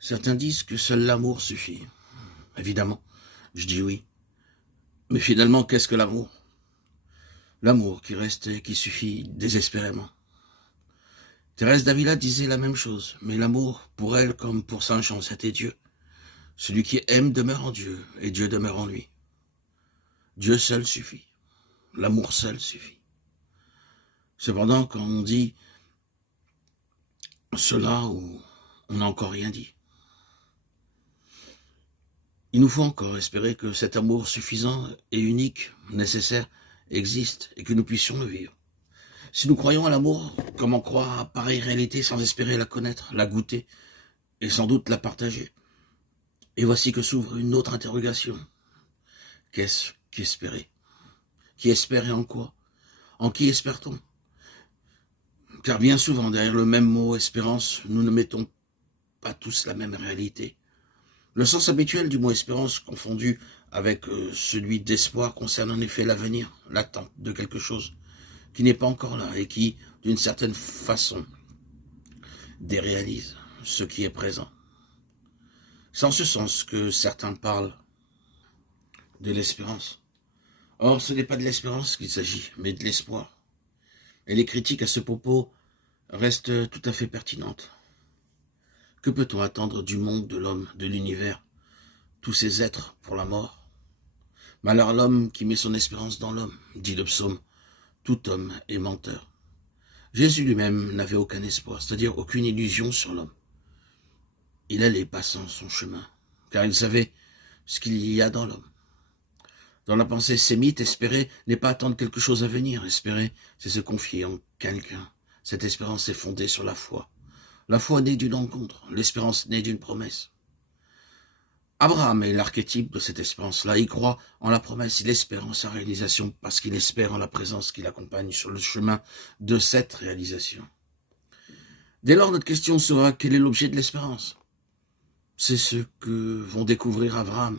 Certains disent que seul l'amour suffit. Évidemment, je dis oui. Mais finalement, qu'est-ce que l'amour? L'amour qui reste et qui suffit désespérément. Thérèse d'Avila disait la même chose, mais l'amour, pour elle comme pour saint Jean, c'était Dieu. Celui qui aime demeure en Dieu, et Dieu demeure en lui. Dieu seul suffit. L'amour seul suffit. Cependant, quand on dit cela, on n'a encore rien dit. Il nous faut encore espérer que cet amour suffisant et unique, nécessaire, existe et que nous puissions le vivre. Si nous croyons à l'amour, comment croire à pareille réalité sans espérer la connaître, la goûter et sans doute la partager? Et voici que s'ouvre une autre interrogation. Qu'est-ce qu'espérer? Qui espère et en quoi? En qui espère-t-on? Car bien souvent, derrière le même mot espérance, nous ne mettons pas tous la même réalité. Le sens habituel du mot espérance, confondu avec celui d'espoir, concerne en effet l'avenir, l'attente de quelque chose qui n'est pas encore là et qui, d'une certaine façon, déréalise ce qui est présent. C'est en ce sens que certains parlent de l'espérance. Or, ce n'est pas de l'espérance qu'il s'agit, mais de l'espoir. Et les critiques à ce propos restent tout à fait pertinentes. Que peut-on attendre du monde, de l'homme, de l'univers, tous ces êtres pour la mort? Malheur à l'homme qui met son espérance dans l'homme, dit le psaume. Tout homme est menteur. Jésus lui-même n'avait aucun espoir, c'est-à-dire aucune illusion sur l'homme. Il allait passant son chemin, car il savait ce qu'il y a dans l'homme. Dans la pensée sémite, espérer n'est pas attendre quelque chose à venir. Espérer, c'est se confier en quelqu'un. Cette espérance est fondée sur la foi. La foi naît d'une rencontre, l'espérance naît d'une promesse. Abraham est l'archétype de cette espérance-là. Il croit en la promesse, il espère en sa réalisation parce qu'il espère en la présence qui l'accompagne sur le chemin de cette réalisation. Dès lors, notre question sera, quel est l'objet de l'espérance? C'est ce que vont découvrir Abraham,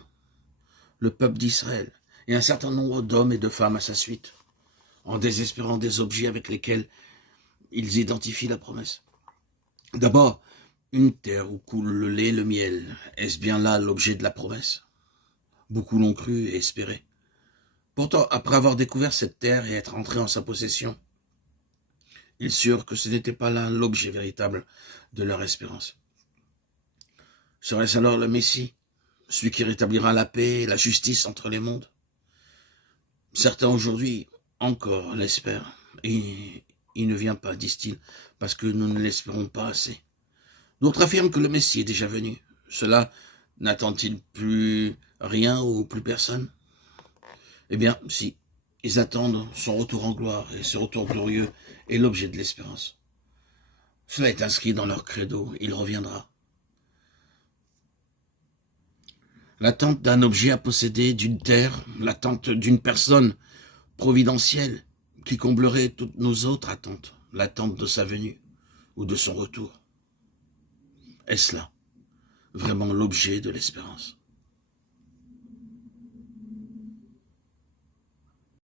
le peuple d'Israël, et un certain nombre d'hommes et de femmes à sa suite, en désespérant des objets avec lesquels ils identifient la promesse. D'abord, une terre où coule le lait et le miel, est-ce bien là l'objet de la promesse? Beaucoup l'ont cru et espéré. Pourtant, après avoir découvert cette terre et être entrés en sa possession, ils surent que ce n'était pas là l'objet véritable de leur espérance. Serait-ce alors le Messie, celui qui rétablira la paix et la justice entre les mondes? Certains aujourd'hui encore l'espèrent, et il ne vient pas, disent-ils, parce que nous ne l'espérons pas assez. D'autres affirment que le Messie est déjà venu. Cela n'attend-il plus rien ou plus personne? Eh bien, si, ils attendent son retour en gloire, et ce retour glorieux est l'objet de l'espérance. Cela est inscrit dans leur credo, il reviendra. L'attente d'un objet à posséder, d'une terre, l'attente d'une personne providentielle qui comblerait toutes nos autres attentes, l'attente de sa venue ou de son retour. Est-ce là vraiment l'objet de l'espérance?